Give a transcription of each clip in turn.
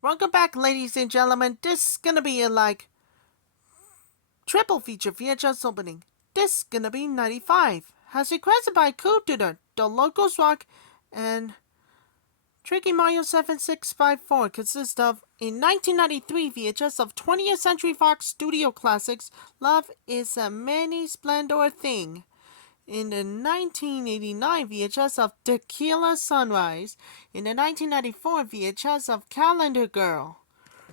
Welcome back, ladies and gentlemen. This is gonna be a triple feature VHS opening. This is gonna be 95. Has requested by Coolduder, TheLogosRock, and Tricky Mario 7654 consists of a 1993 VHS of 20th Century Fox Studio Classics, Love is a Many-Splendored Thing. In the 1989 VHS of Tequila Sunrise. In the 1994 VHS of Calendar Girl.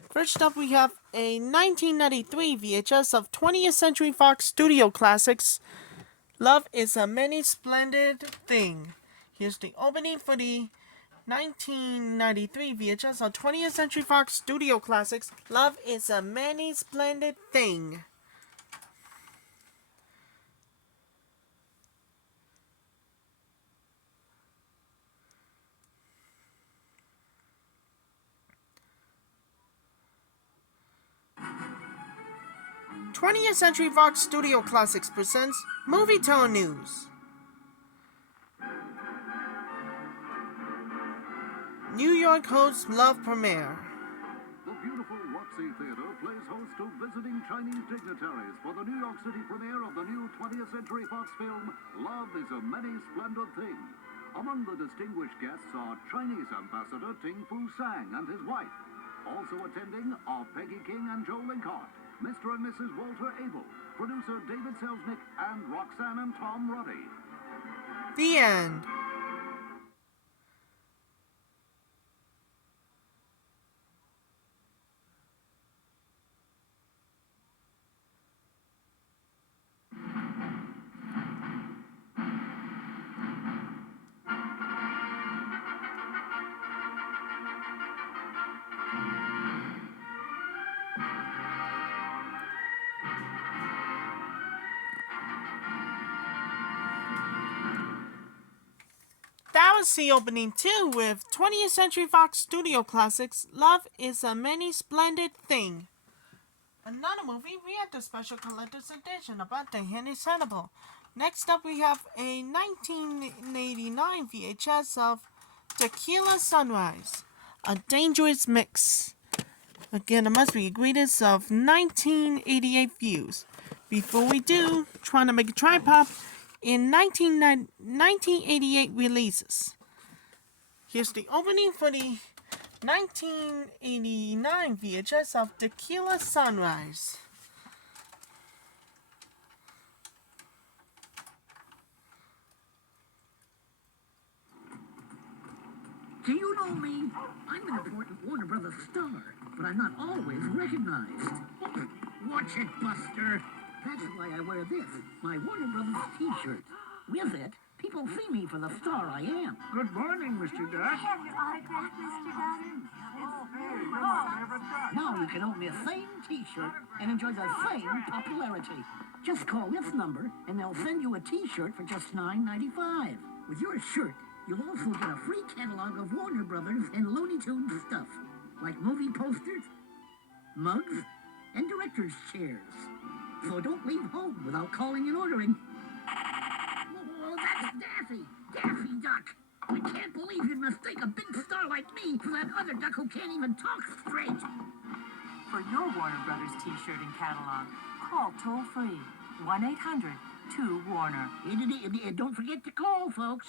First up, we have a 1993 VHS of 20th Century Fox Studio Classics, Love is a Many-Splendored Thing. Here's the opening for the 1993 VHS of 20th Century Fox Studio Classics, Love is a Many-Splendored Thing. Twentieth Century Fox Studio Classics presents Movietone News. New York hosts Love premiere. The beautiful Roxy Theater plays host to visiting Chinese dignitaries for the New York City premiere of the new 20th Century Fox film, Love is a Many-Splendored Thing. Among the distinguished guests are Chinese Ambassador Ting Fu Sang and his wife. Also attending are Peggy King and Joe Linkhart, Mr. and Mrs. Walter Abel, producer David Selznick, and Roxanne and Tom Ruddy. The end. That was the opening too, with 20th Century Fox Studio Classics, Love is a Many-Splendored Thing. Another movie, we had the special collector's edition about the Henry's Hannibal. Next up, we have a 1989 VHS of Tequila Sunrise, a dangerous mix. Again, it must be a greatest of 1988 views. Before we do, trying to make a tripod in 1988 releases. Here's the opening for the 1989 VHS of Tequila Sunrise. Do you know me? I'm an important Warner Brothers star, but I'm not always recognized. Watch it, Buster. That's why I wear this, my Warner Brothers t-shirt. With it, people see me for the star I am. Good morning, Mr. Duck. I have your autograph, Mr. Duck. You're my favorite duck. Now you can own the same t-shirt and enjoy the same popularity. Just call this number and they'll send you a t-shirt for just $9.95. With your shirt, you'll also get a free catalog of Warner Brothers and Looney Tunes stuff, like movie posters, mugs, and director's chairs. So don't leave home without calling and ordering. Oh, that's Daffy! Daffy Duck! I can't believe you'd mistake a big star like me for that other duck who can't even talk straight. For your Warner Brothers t-shirt and catalog, call toll-free 1-800-2-WARNER. Don't forget to call, folks.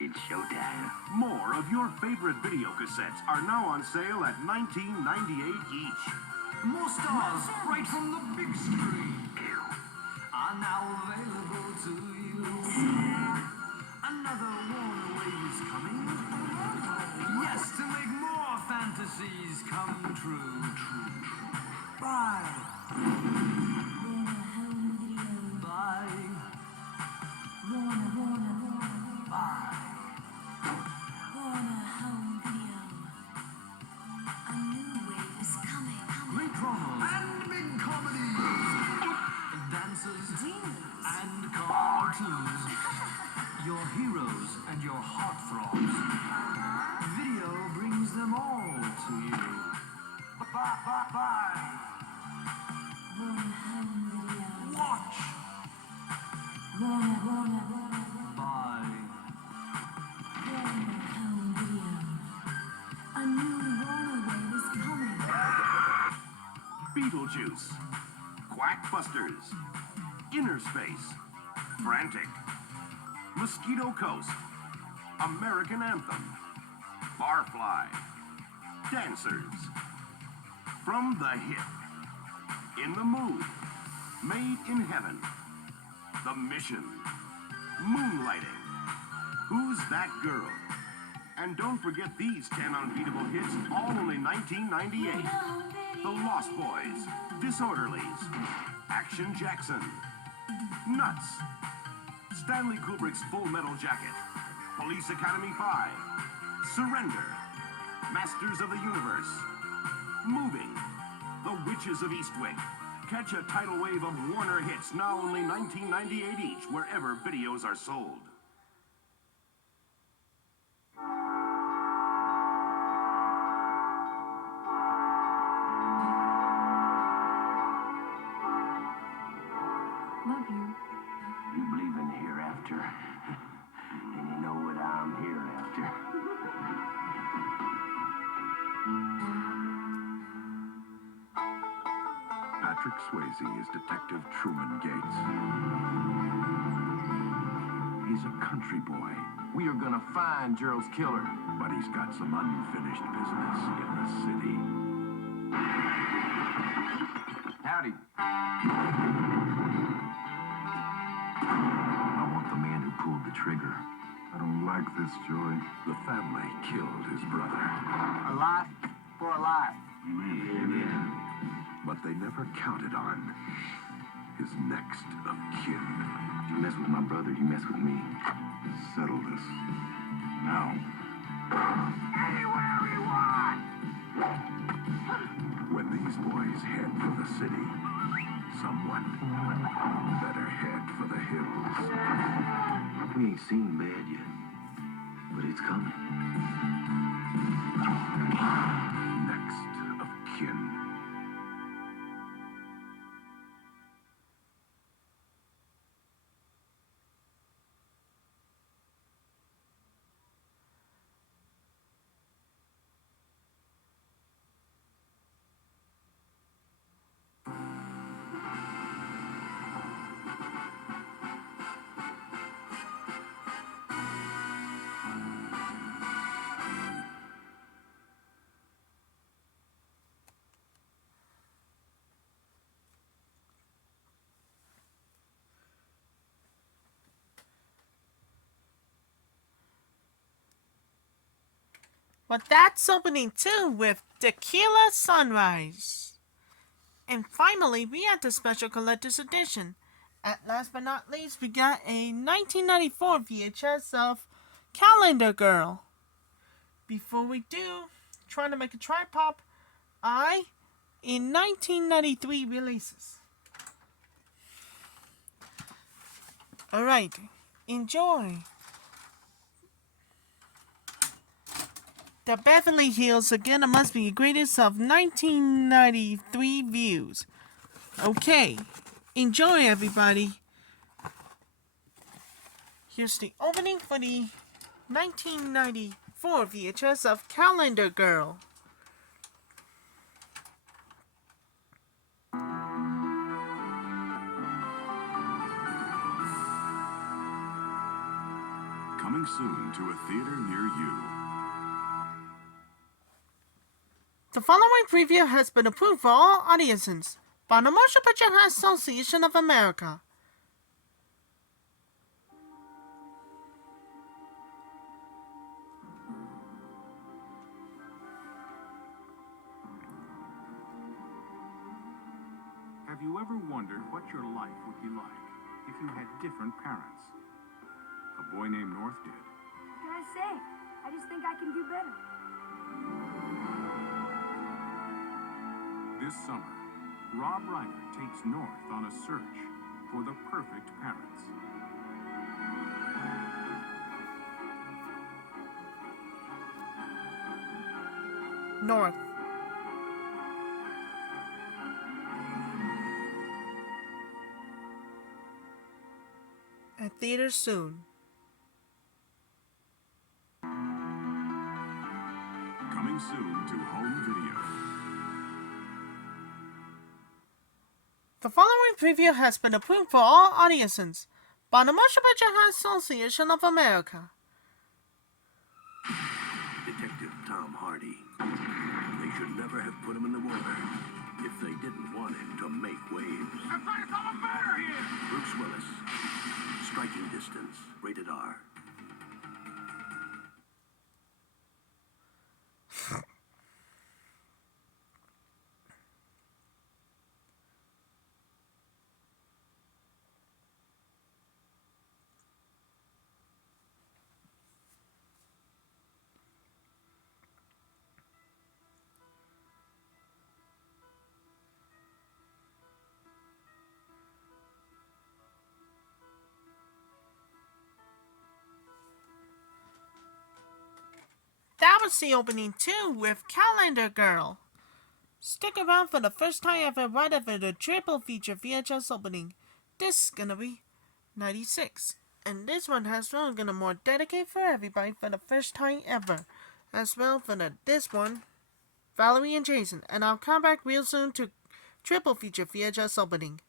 It's showtime. More of your favorite video cassettes are now on sale at $19.98 each. More stars right from the big screen are now available to you. Another Warner Wave is coming. Yes, to make more fantasies come true. Bye. Bye. Bye. Great promos and big comedies, dances and cartoons, your heroes and your heartthrobs. Video brings them all to you. Bye, bye, bye. Watch. Bye. A new Beetlejuice, Quackbusters, Inner Space, Frantic, Mosquito Coast, American Anthem, Barfly, Dancers, From the Hip, In the Mood, Made in Heaven, The Mission, Moonlighting, Who's That Girl? And don't forget these 10 unbeatable hits, all only 1998. The Lost Boys, Disorderlies, Action Jackson, Nuts, Stanley Kubrick's Full Metal Jacket, Police Academy 5, Surrender, Masters of the Universe, Moving, The Witches of Eastwick. Catch a tidal wave of Warner hits, now only $19.98 each, wherever videos are sold. Love you. You believe in the hereafter, and you know what I'm here after. Patrick Swayze is Detective Truman Gates. He's a country boy, We are gonna find Gerald's killer. but he's got some unfinished business in the city. Howdy. I want the man who pulled the trigger. I don't like this, Joy. The family killed his brother. A life for a life. But they never counted on his next of kin. You mess with my brother, you mess with me. Settle this now. Anywhere we want! When these boys head for the city, someone better head for the hills. We ain't seen bad yet, but it's coming. Next of kin. Well, that's opening too with Tequila Sunrise. And finally, we had the special collector's edition. At last but not least, we got a 1994 VHS of Calendar Girl. Before we do, trying to make a tripod, in 1993 releases. Alright, enjoy. The Beverly Hills again must be the greatest of 1993 views. Okay, enjoy everybody. Here's the opening for the 1994 VHS of Calendar Girl. Coming soon to a theater near you. The following preview has been approved for all audiences by the Motion Picture Association of America. Have you ever wondered what your life would be like if you had different parents? A boy named North did. What can I say? I just think I can do better. This summer, Rob Reiner takes North on a search for the perfect parents. North. At theaters soon. Coming soon to home video. The following preview has been approved for all audiences by the Motion Picture Association of America. Detective Tom Hardy. They should never have put him in the water if they didn't want him to make waves. They're trying to call a murder here! Bruce Willis. Striking Distance. Rated R. That was the opening too with Calendar Girl. Stick around for the first time ever right after the triple feature VHS opening. This is gonna be 96. And this one has well gonna more dedicate for everybody for the first time ever. As well for this one, Valerie and Jason. And I'll come back real soon to triple feature VHS opening.